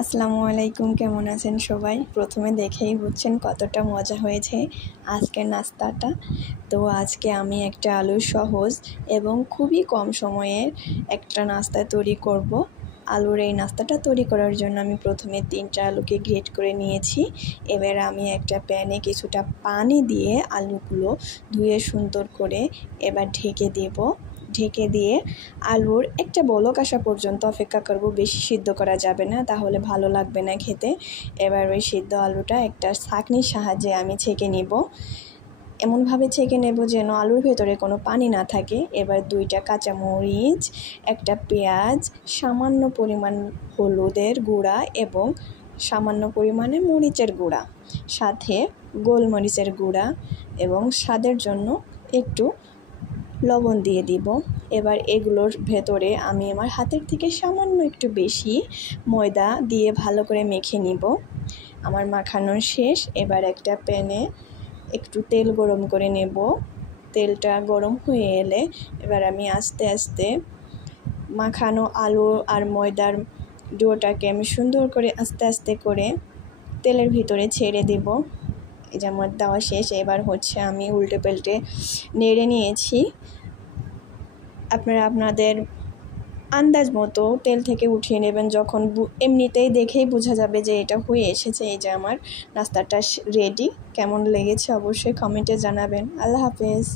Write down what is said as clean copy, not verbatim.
আসসালামু আলাইকুম, কেমন আছেন সবাই? প্রথমে দেখেই বুঝছেন কতটা মজা হয়েছে আজকের নাস্তাটা। তো আজকে আমি একটা আলুর সহজ এবং খুবই কম সময়ের একটা নাস্তা তৈরি করব। আলুর এই নাস্তাটা তৈরি করার জন্য আমি প্রথমে 3টা আলুকে গ্রেট করে নিয়েছি। এবার আমি একটা প্যানে কিছুটা পানি দিয়ে আলুগুলো ধুয়ে সুন্দর করে এবার ঢেকে দিয়ে আলুর একটা বলক আসা পর্যন্ত অপেক্ষা করব। বেশি সিদ্ধ করা যাবে না, তাহলে ভালো লাগবে না খেতে। এবার ওই সিদ্ধ আলুটা একটা ছাঁকনির সাহায্যে আমি ছেঁকে নিব। এমনভাবে ছেঁকে নেব যেন আলুর ভেতরে কোনো পানি না থাকে। এবার 2টা কাঁচামরিচ, একটা পেঁয়াজ, সামান্য পরিমাণ হলুদের গুঁড়া এবং সামান্য পরিমাণে মরিচের গুঁড়া, সাথে গোলমরিচের গুঁড়া এবং স্বাদের জন্য একটু লবণ দিয়ে দিব। এবার এগুলোর ভেতরে আমি আমার হাতের থেকে সামান্য একটু বেশি ময়দা দিয়ে ভালো করে মেখে নিব। আমার মাখানো শেষ। এবার একটা প্যানে একটু তেল গরম করে নেব। তেলটা গরম হয়ে এলে এবার আমি আস্তে আস্তে মাখানো আলু আর ময়দার ডোটাকে আমি সুন্দর করে আস্তে আস্তে করে তেলের ভিতরে ছেড়ে দেব। এই যে আমার দেওয়া শেষ। এবার আমি উল্টে পাল্টে নেড়ে নিয়েছি। আপনারা আপনাদের আন্দাজ মতো তেল থেকে উঠিয়ে নেবেন। যখন এমনিতেই দেখেই বোঝা যাবে যে এটা হয়ে এসেছে। এই যে আমার নাস্তাটা রেডি। কেমন লেগেছে অবশ্যই কমেন্টে জানাবেন। আল্লাহ হাফেজ।